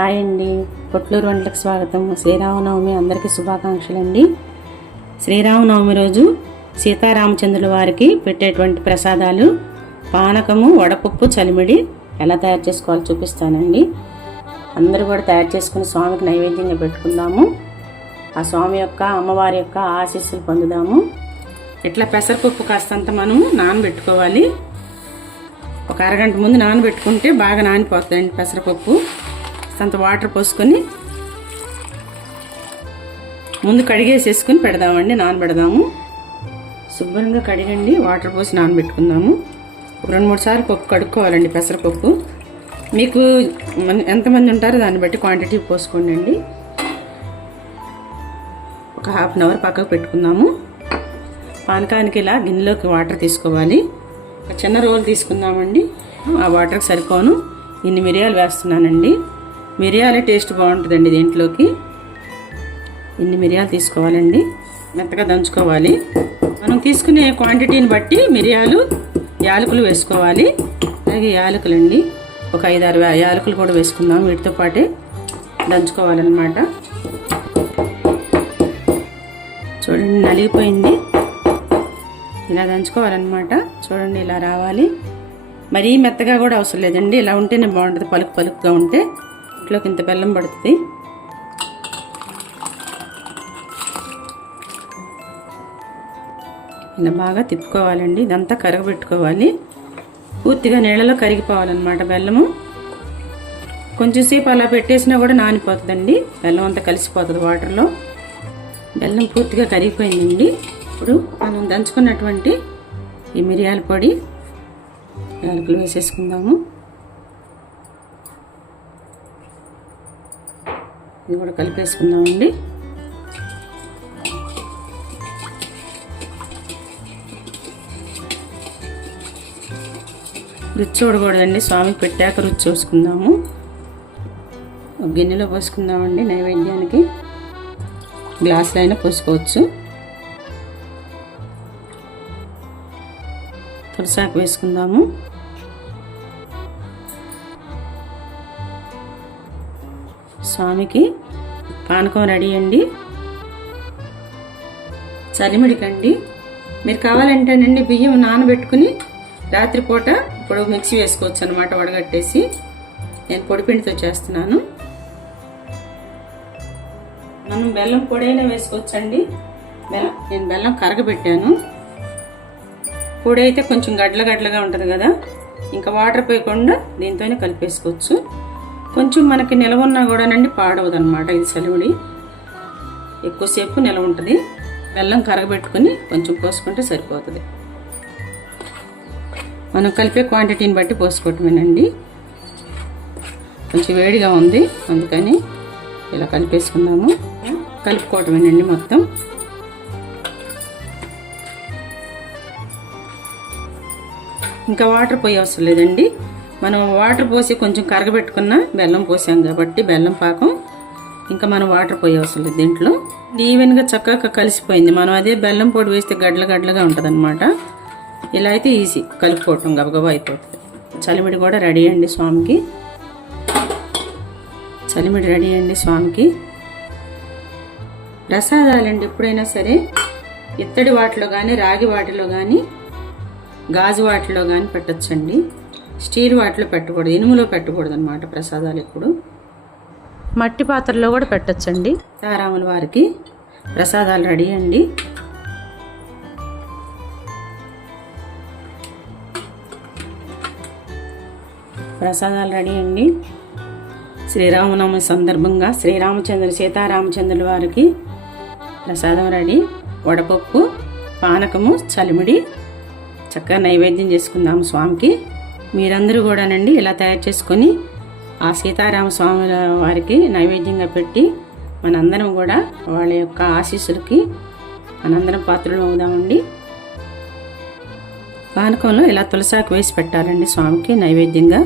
Hi అండి, పొట్లూరు వంటలకు స్వాగతం. శ్రీరామనవమి అందరికీ శుభాకాంక్షలు అండి. శ్రీరామనవమి రోజు సీతారామచంద్రుల వారికి పెట్టేటువంటి ప్రసాదాలు పానకము, వడపప్పు, చలిమిడి ఎలా తయారు చేసుకోవాలో చూపిస్తానండి. అందరూ కూడా తయారు చేసుకుని స్వామికి నైవేద్యంగా పెట్టుకుందాము. ఆ స్వామి యొక్క అమ్మవారి యొక్క ఆశీస్సులు పొందుదాము. ఇట్లా పెసరపప్పు కాస్తంత మనము నానబెట్టుకోవాలి. ఒక అరగంట ముందు నానబెట్టుకుంటే బాగా నానిపోతుందండి పెసరపప్పు. అంత వాటర్ పోసుకొని ముందు కడిగేసేసుకొని పెడదామండి, నానబెడదాము. శుభ్రంగా కడిగండి, వాటర్ పోసి నానబెట్టుకుందాము. 2-3 సార్లు పప్పు కడుక్కోవాలండి. పెసరపప్పు మీకు ఎంతమంది ఉంటారో దాన్ని బట్టి క్వాంటిటీ పోసుకోండి అండి. ఒక ½ అవర్ పక్కకు పెట్టుకుందాము. పానకానికి ఇలా గిన్నెలోకి వాటర్ తీసుకోవాలి. ఒక చిన్న రోల్ తీసుకుందామండి. ఆ వాటర్కి సరిపోను ఇన్ని మిరియాలు వేస్తున్నానండి. మిరియాలే టేస్ట్ బాగుంటుందండి దీంట్లోకి. ఇన్ని మిరియాలు తీసుకోవాలండి, మెత్తగా దంచుకోవాలి. మనం తీసుకునే క్వాంటిటీని బట్టి మిరియాలు, యాలకులు వేసుకోవాలి. అలాగే యాలకులండి ఒక 5-6 యాలకులు కూడా వేసుకుందాం. వీటితో పాటే దంచుకోవాలన్నమాట. చూడండి నలిగిపోయింది. ఇలా దంచుకోవాలన్నమాట. చూడండి ఇలా రావాలి. మరీ మెత్తగా కూడా అవసరం లేదండి, ఇలా ఉంటేనే బాగుంటుంది. పలుకుగా ఉంటే ఇంట్లోకి ఇంత బెల్లం పడుతుంది. ఇలా బాగా తిప్పుకోవాలండి. ఇదంతా కరగబెట్టుకోవాలి. పూర్తిగా నీళ్ళలో కరిగిపోవాలన్నమాట బెల్లము. కొంచెం సేపు అలా పెట్టేసినా కూడా నానిపోతుందండి. బెల్లం అంతా కలిసిపోతుంది వాటర్లో. బెల్లం పూర్తిగా కరిగిపోయిందండి. ఇప్పుడు మనం దంచుకున్నటువంటి ఈ మిరియాల పొడి, యాలకులు వేసేసుకుందాము. ఇది కూడా కలిపేసుకుందామండి. రుచి చూడకూడదండి, స్వామికి పెట్టాక రుచి చూసుకుందాము. ఒక గిన్నెలో పోసుకుందామండి. నైవేద్యానికి గ్లాసులో అయినా పోసుకోవచ్చు. తులసాకు వేసుకుందాము. స్వామికి పానకం రెడీ అండి. చలిమిడికండి మీరు కావాలంటేనండి బియ్యం నానబెట్టుకుని రాత్రిపూట ఇప్పుడు మిక్సీ వేసుకోవచ్చు అనమాట, వడగట్టేసి. నేను పొడిపిండితో చేస్తున్నాను. మనం బెల్లం పొడి అయినా వేసుకోవచ్చండి. నేను బెల్లం కరగబెట్టాను. పొడి అయితే కొంచెం గడ్డగా ఉంటుంది కదా, ఇంకా వాటర్ పోయకుండా దీంతోనే కలిపేసుకోవచ్చు. కొంచెం మనకి నిలవ ఉన్నా కూడానండి పాడవదు అనమాట. ఇది చలివిడి ఎక్కువసేపు నిలవ ఉంటుంది. బెల్లం కరగబెట్టుకుని కొంచెం పోసుకుంటే సరిపోతుంది. మనం కలిపే క్వాంటిటీని బట్టి పోసుకోవటమేనండి. కొంచెం వేడిగా ఉంది, అందుకని ఇలా కలిపేసుకుందాము. కలుపుకోవటమేనండి మొత్తం. ఇంకా వాటర్ పోయే అవసరం లేదండి. మనం వాటర్ పోసి కొంచెం కరగబెట్టుకున్న బెల్లం పోసాం కాబట్టి బెల్లం పాకం, ఇంకా మనం వాటర్ పోయే అవసరం లేదు. దీంట్లో ఈవెన్గా చక్కగా కలిసిపోయింది. మనం అదే బెల్లం పొడి వేస్తే గడ్డలుగా ఉంటుంది అనమాట. ఇలా అయితే ఈజీ, కలుపుకోవటం గబగబా అయిపోతుంది. చలిమిడి కూడా రెడీ అండి స్వామికి. చలిమిడి రెడీ అండి స్వామికి. ప్రసాదాలండి ఎప్పుడైనా సరే ఇత్తడి వాటిలో కానీ, రాగి వాటిలో కానీ, గాజు వాటిలో కానీ పెట్టచ్చండి. స్టీల్ వాటిలో పెట్టకూడదు, ఇనుములో పెట్టకూడదు అనమాట ప్రసాదాలు. ఎప్పుడు మట్టి పాత్రలో కూడా పెట్టచ్చండి. సీతారాముల వారికి ప్రసాదాలు రెడీ అండి. ప్రసాదాలు రెడీ అండి. శ్రీరామనవమి సందర్భంగా సీతారామచంద్రుల వారికి ప్రసాదం రెడీ. వడపప్పు, పానకము, చలిమిడి చక్కగా నైవేద్యం చేసుకుందాము స్వామికి. మీరందరూ కూడానండి ఇలా తయారు చేసుకొని ఆ సీతారామ స్వామి వారికి నైవేద్యంగా పెట్టి మనందరం కూడా వాళ్ళ యొక్క ఆశీస్సులకి మనందరం పాత్రలు అవుదామండి. పానకంలో ఇలా తులసాకు వేసి పెట్టాలండి స్వామికి నైవేద్యంగా.